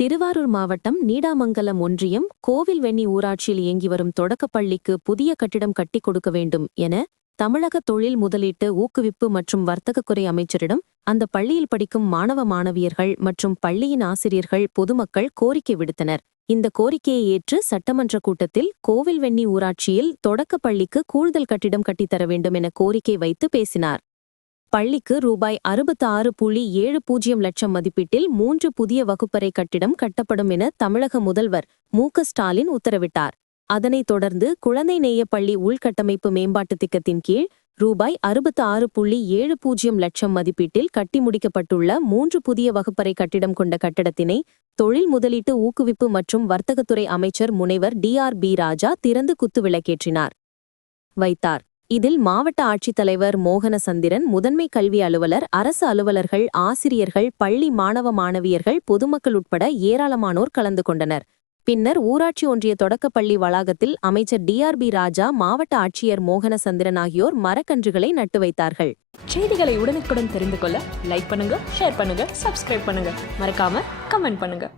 திருவாரூர் மாவட்டம் நீடாமங்கலம் ஒன்றியம் கோவில்வெண்ணி ஊராட்சியில் இயங்கி வரும் தொடக்கப்பள்ளிக்கு புதிய கட்டிடம் கட்டிக் கொடுக்க வேண்டும் என தமிழக தொழில் முதலீட்டு ஊக்குவிப்பு மற்றும் வர்த்தகத்துறை அமைச்சரிடம் அந்த பள்ளியில் படிக்கும் மாணவ மாணவியர்கள் மற்றும் பள்ளியின் ஆசிரியர்கள் பொதுமக்கள் கோரிக்கை விடுத்தனர். இந்த கோரிக்கையை ஏற்று சட்டமன்ற கூட்டத்தில் கோவில்வெண்ணி ஊராட்சியில் தொடக்கப் பள்ளிக்கு கூடுதல் கட்டிடம் கட்டித்தர வேண்டும் என கோரிக்கை வைத்து பேசினார். பள்ளிக்கு ரூபாய் அறுபத்தி ஆறு புள்ளி ஏழு பூஜ்ஜியம் லட்சம் மதிப்பீட்டில் மூன்று புதிய வகுப்பறை கட்டிடம் கட்டப்படும் என தமிழக முதல்வர் மு ஸ்டாலின் உத்தரவிட்டார். அதனைத் தொடர்ந்து குழந்தை நேய பள்ளி உள்கட்டமைப்பு மேம்பாட்டுத் திட்டத்தின் கீழ் ரூபாய் அறுபத்தி ஆறு புள்ளி ஏழு பூஜ்ஜியம் லட்சம் மதிப்பீட்டில் கட்டி முடிக்கப்பட்டுள்ள மூன்று புதிய வகுப்பறை கட்டிடம் கொண்ட கட்டடத்தினை தொழில் முதலீட்டு ஊக்குவிப்பு மற்றும் வர்த்தகத்துறை அமைச்சர் முனைவர் டி ஆர் பி ராஜா திறந்து குத்துவிளக்கேற்றினார். வைத்தார். இதில் மாவட்ட ஆட்சித்தலைவர் மோகனசந்திரன் முதன்மை கல்வி அலுவலர் அரசு அலுவலர்கள் ஆசிரியர்கள் பள்ளி மாணவ மாணவியர்கள் பொதுமக்கள் உட்பட ஏராளமானோர் கலந்து கொண்டனர். பின்னர் ஊராட்சி ஒன்றிய தொடக்கப்பள்ளி வளாகத்தில் அமைச்சர் டிஆர்பி ராஜா மாவட்ட ஆட்சியர் மோகனசந்திரன் ஆகியோர் மரக்கன்றுகளை நட்டு வைத்தார்கள். செய்திகளை உடனுக்குடன் தெரிந்து கொள்ள லைக் பண்ணுங்க ஷேர் பண்ணுங்க சப்ஸ்கிரைப் பண்ணுங்க. மறக்காம கமெண்ட் பண்ணுங்க.